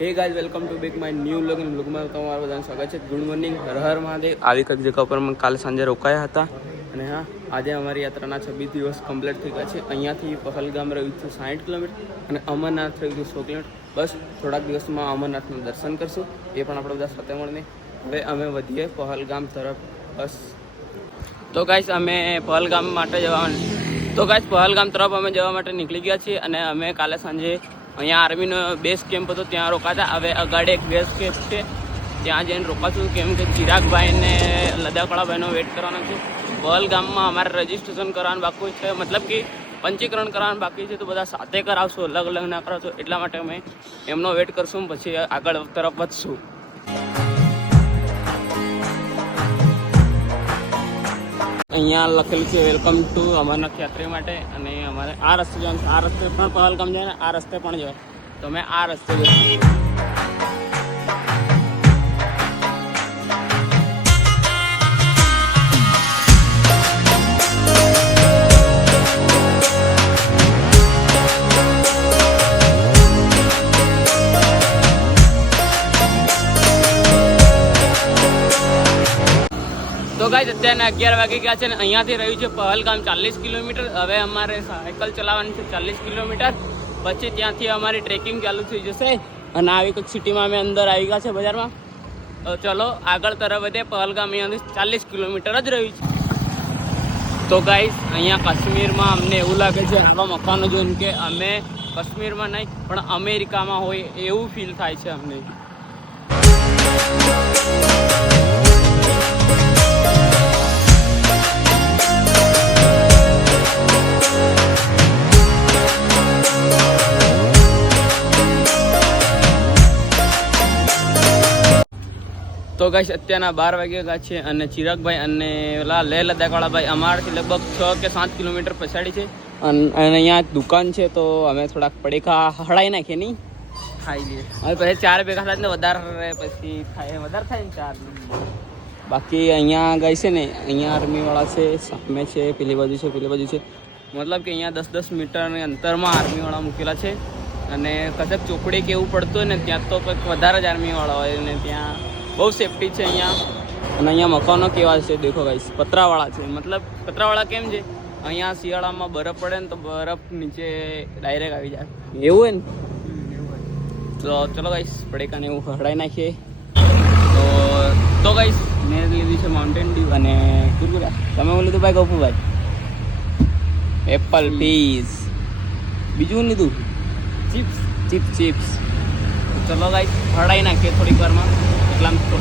Hey guys welcome to back my new vlog વ્લોગમાં તમારું બધાનું સ્વાગત છે. Good morning, Har Har Mahadev. આવી કંઈક જગ્યા ઉપર અમે કાલે સાંજે રોકાયા હતા અને હા, આજે અમારી યાત્રાના 26 દિવસ કમ્પ્લીટ થઈ ગયા છે. અહીંયાથી પહલગામ રહ્યું છે 60 કિલોમીટર અને અમરનાથ રહ્યું છે 100 કિલોમીટર. બસ થોડાક દિવસમાં અમરનાથનું દર્શન કરશું, એ પણ આપણે બધા સાથે મળીને. હવે અમે વધીએ પહલગામ તરફ. બસ તો ગાઈસ અમે પહલગામ તરફ અમે જવા માટે નીકળી ગયા છીએ અને અમે કાલે સાંજે અહીંયા આર્મીનો બેઝ કેમ્પ હતો ત્યાં રોકાતા. હવે અગાડી એક બેઝ કેમ્પ છે ત્યાં જઈને રોકાશું, કેમ કે ચિરાગભાઈને લદાખવાળાભાઈનો વેટ કરવાનો છે. પહલગામમાં અમારે રજીસ્ટ્રેશન કરવાનું બાકી છે, મતલબ કે પંચીકરણ કરવાનું બાકી છે, તો બધા સાથે કરાવશું, અલગ અલગ ના કરાવશું. એટલા માટે અમે એમનો વેટ કરશું, પછી આગળ તરફ વધશું. અહીંયા લખેલું છે વેલકમ ટુ અમરનાથ યાત્રી માટે, અને અમારે આ રસ્તે જવાનું છે. આ રસ્તે પણ પહલગામ જાય ને આ રસ્તે પણ જાય, તો અમે આ રસ્તે જઈશું. તો ગાઈસ અત્યારે 11 વાગી ગયા છે ને અહીંયાથી રહ્યું છે પહલગામ 40 કિલોમીટર. હવે અમારે સાયકલ ચલાવવાની છે 40 કિલોમીટર, પછી ત્યાંથી અમારી ટ્રેકિંગ ચાલુ થઈ જશે. અને આવી કંઈક સિટીમાં અમે અંદર આવી ગયા છે બજારમાં. તો ચલો આગળ તરફ વધે. પહલગામ અહીંયાથી 40 કિલોમીટર જ રહ્યું છે. તો ગાઈસ અહીંયા કાશ્મીરમાં અમને એવું લાગે છે આટલા મકાનો જોઈને કે અમે કાશ્મીરમાં નહીં પણ અમેરિકામાં હોય એવું ફીલ થાય છે અમને. તો ગાઈસ અત્યારના 12 વાગ્યા ગયા છે અને ચિરાગભાઈ અને ઓલા લેહ લદ્દાખવાળાભાઈ અમારાથી લગભગ 6 કે 7 કિલોમીટર પછાડી છે. અને અહીંયા દુકાન છે, તો અમે થોડાક પડીકા હળાઈ નાખીએ નહીં, ખાઈ લઈએ. હવે પછી 4 ભેગા થાય ને વધારે પછી વધારે થાય ને 4. બાકી અહીંયા ગઈ છે ને અહીંયા આર્મીવાળા છે, સામે છે, પેલી બાજુ છે, પેલી બાજુ છે. મતલબ કે અહીંયા 10-10 મીટરની અંતરમાં આર્મીવાળા મૂકેલા છે. અને કદાચ ચોકડી કેવું પડતું હોય ને ત્યાં તો કંઈક વધારે જ આર્મીવાળા હોય ને ત્યાં બહુ સેફટી છે અહીંયા. અને અહીંયા મકાનો કેવા છે દેખો ગાઈસ, પતરાવાળા છે. મતલબ પતરાવાળા કેમ છે, અહીંયા શિયાળામાં બરફ પડે ને તો બરફ નીચે ડાયરેક્ટ આવી જાય એવું હોય ને. તો ચલો ગાઈસ પડીકાને એવું હળાઈ નાખીએ. તો ગાઈસ મેં લીધી છે માઉન્ટેન ડ્યુ અને કુરકુરા. તમે હું લીધું ભાઈ ગોપુભાઈ? Apple piece. બીજું લીધું ચિપ્સ. ચલો ગાઈસ હળાઈ નાખીએ થોડીક વારમાં.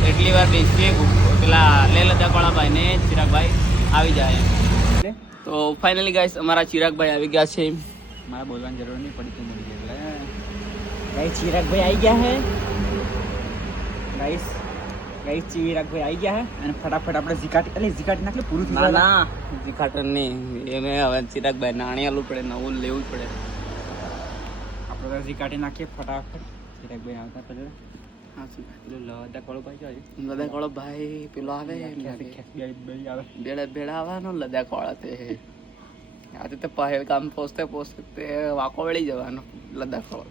એટલી વાર બેસીએ પેલા લેહ લદ્દાખવાળાભાઈ ને ચિરાગભાઈ આવી જાય. તો ફાઇનલી ગાઈસ અમારા ચિરાગભાઈ આવી ગયા છે. મારા બોલવાની જરૂર નહીં પડી, તું મળી જાય. ગાઈસ ચિરાગભાઈ આવી ગયા હે. ગાઈસ ચિરાગભાઈ આવી ગયા હે અને ફટાફટ આપણે ઝીકાટી નાખલે પૂરું થઈ જાય. ના ઝીકાટન નહીં, એમે હવે ચિરાગભાઈ નાણી આલું પડે, નવું લેવું જ પડે. આપણે ઝીકાટી નાખીએ ફટાફટ. ચિરાગભાઈ આવતા પછી લદ્દાખવાળો ભાઈ પેલો આવે બેડા આવવાનો લદ્દાખવાળા તે આજે તો પહેલગામ પહોંચતે વાકો વળી જવાનો લદ્દાખવાળો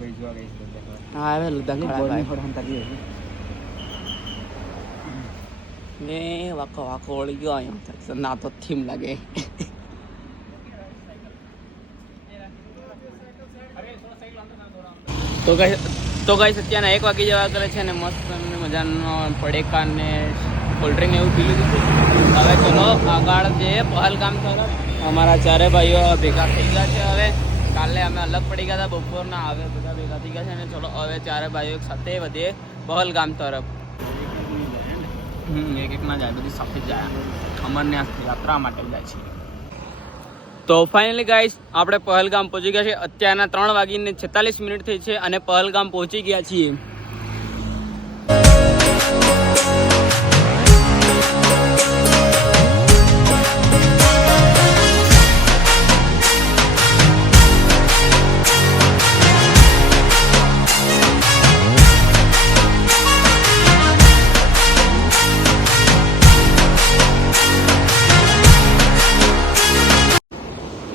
ભાઈ જોવા ગઈ. હા આવે લદ્દાખવાળા ને વાકો વળી ગયો અહીંયા ના તો થીમ લાગે. તો ગાઈસ અત્યારના 1 વાગી જવા કરે છે ને મસ્ત મજાનો પડીકા ને કોલ્ડ્રિંક એવું પી લીધું છે. હવે ચલો આગળ જે પહલગામ તરફ. અમારા 4 ભાઈઓ ભેગા થઈ ગયા છે. હવે કાલે અમે અલગ પડી ગયા હતા બપોરના, હવે બધા ભેગા થઈ ગયા છે અને ચલો હવે 4 ભાઈઓ સાથે વધીએ પહલગામ તરફ. એક ના જાય, બધી સાથે જ જાય. અમરનાથ યાત્રા માટે જાય છે. તો ફાઇનલી ગાઈસ આપણે પહલગામ પહોંચી ગયા છે. અત્યારના 3:46 થઈ છે અને પહલગામ પહોંચી ગયા છીએ.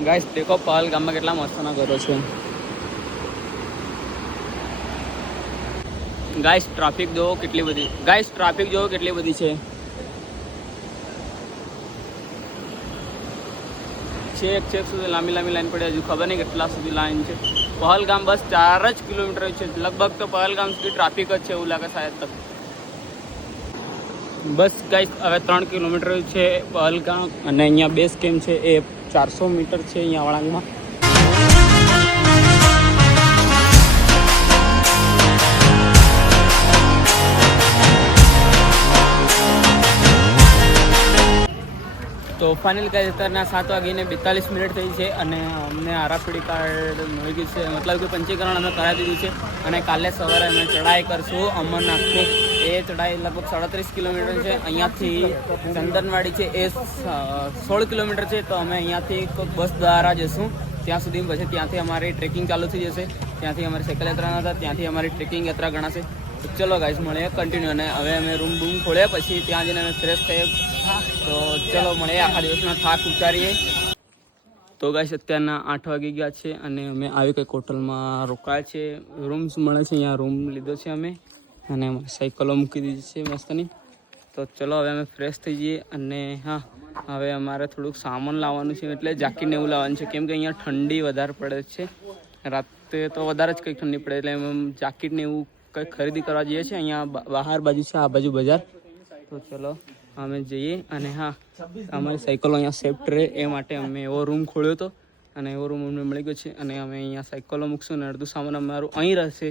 गाइस देखो पहलगाम में કેટલા મસ્તના ઘરો છે. ગાઈસ ટ્રાફિક જોવો કેટલી બધી, ગાઈસ ટ્રાફિક જોવો કેટલી બધી છે. છેક સુધી લાંબી લાઈન પડી, હજુ ખબર નહીં કેટલા સુધી લાઈન છે. પહલગામ બસ 4 જ કિલોમીટર છે લગભગ, તો પહલગામ સુધી ટ્રાફિક જ છે એવું લાગે શાયદ તક. બસ ગાઈસ હવે 3 કિલોમીટર છે પહલગામ, અને અહીંયા બેઝ કેમ્પ છે એ 400 મીટર છે અહીંયા વળાંગમાં. તો ફાઇનલ ગાઈસ અત્યારના 7:42 થઈ છે, અને અમને આરાફડી કાર્ડ મળી ગયું છે, મતલબ કે પંચીકરણ અમે કરાવી દીધું છે. અને કાલે સવારે અમે ચઢાઈ કરશું અમરનાથની. એ ચઢાઈ લગભગ 37 કિલોમીટર છે. અહીંયાથી ચંદનવાડી છે એ 16 કિલોમીટર છે. તો અમે અહીંયાથી કોઈ બસ દ્વારા જશું ત્યાં સુધી, પછી ત્યાંથી અમારી ટ્રેકિંગ ચાલુ થઈ જશે. ત્યાંથી અમારી સાયકલ યાત્રા હતા, ત્યાંથી અમારી ટ્રેકિંગ યાત્રા ગણાશે. તો ચલો ગાઈસ મળીએ કન્ટિન્યુ. અને હવે અમે રૂમ ખોલ્યા પછી ત્યાં જઈને અમે ફ્રેશ થઈએ. તો ચલો મળીએ, આખા દિવસનો થાક ઉતારીએ. તો ગાઈસ અત્યારના 8 વાગી ગયા છે, અને અમે આવી કંઈક હોટલમાં રોકાયા છે. રૂમ્સ મળે છે, અહીંયા રૂમ લીધો છે અમે, અને સાયકલો મૂકી દીધી છે મસ્તની. તો ચલો હવે અમે ફ્રેશ થઈ જઈએ. અને હા, હવે અમારે થોડુંક સામાન લાવવાનું છે, એટલે જાકીને એવું લાવવાનું છે, કેમ કે અહીંયા ઠંડી વધારે પડે છે. રાતે તો વધારે જ કંઈક ઠંડી પડે, એટલે જાકીટને એવું કંઈક ખરીદી કરવા જઈએ છીએ. અહીંયા બહાર બાજુ છે, આ બાજુ બજાર. તો ચલો અમે જઈએ. અને હા, અમારી સાયકલો અહીંયા સેફ્ટ રહે એ માટે અમે એવો રૂમ ખોલ્યો હતો, અને એવો રૂમ અમને મળી ગયો છે. અને અમે અહીંયા સાયકલો મૂકશું, અને અડધું સામાન અમારું અહીં રહેશે.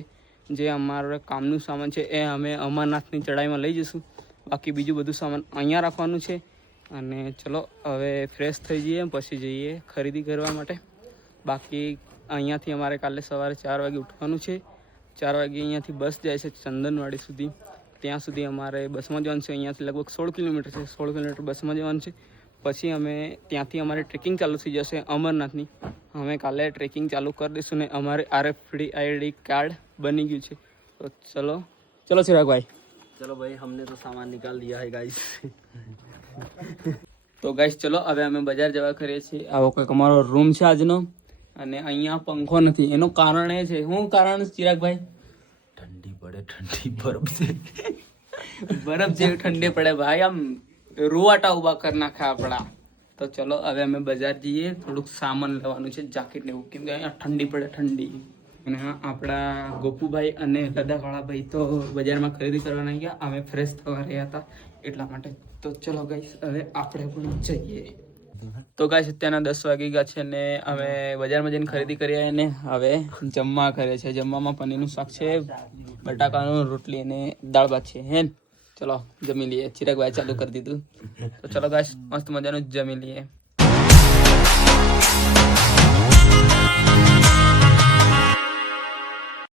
જે અમારું કામનું સામાન છે એ અમે અમરનાથની ચઢાઈમાં લઈ જઈશું. બાકી બીજું બધું સામાન અહીંયા રાખવાનું છે. અને ચલો હવે ફ્રેશ થઈ જઈએ, પછી જઈએ ખરીદી કરવા માટે. બાકી અહીંયાથી અમારે કાલે સવારે 4 વાગે ઉઠવાનું છે. 4 વાગે અહીંયાથી બસ જાય છે ચંદનવાડી સુધી. ત્યાં સુધી અમારે બસમાં જવાનું છે. અહીંયાથી લગભગ 16 કિલોમીટર છે. 16 કિલોમીટર બસમાં જવાનું છે. પછી અમે ત્યાંથી અમારી ટ્રેકિંગ ચાલુ થઈ જશે અમરનાથની. અમે કાલે ટ્રેકિંગ ચાલુ કરી દઈશું, ને અમારે RFID કાર્ડ બની ગયું છે. તો ચલો ચિરાગભાઈ. चलो भाई, हमने तो सामान निकाल दिया है गाइस. તો ગાઈસ ચલો હવે અમે બજાર જવા કરીએ છીએ. આવો કંઈક અમારો રૂમ છે આજનો, અને અહીંયા પંખો નથી. એનું કારણ એ છે, શું કારણ ચિરાગભાઈ? ठंडी पड़े, ठंडी बर्फ से બરફ જેવી ઠંડી પડે ભાઈ, આમ રૂવાટા ઉભા કરી નાખે આપણા. તો ચલો હવે અમે બજાર જઈએ, થોડુંક સામાન લેવાનું છે, જાકેટ ને એવું, કેમ કે અહીંયા ઠંડી પડે ઠંડી. અને હા, આપણા ગોપુભાઈ અને લદાખવાળા ભાઈ તો બજારમાં ખરીદી કરવાના ગયા, અમે ફ્રેશ થવા રહ્યા હતા એટલા માટે. તો ચલો ગાઈસ હવે આપણે પણ જઈએ. તો ગાઈસ અત્યારના 10 વાગી ગયા છે, ને અમે બજારમાં જઈને ખરીદી કરી આવ્યા, ને હવે જમવા કરે છે. જમવામાં પનીરનું શાક છે, બટાકાનું રોટલી અને દાળ ભાત છે. હે ચલો જમી લઈએ. ચિરાગભાઈ ચાલુ કરી દીધું. તો ચલો ગાઈસ મસ્ત મજાનું જમી લઈએ.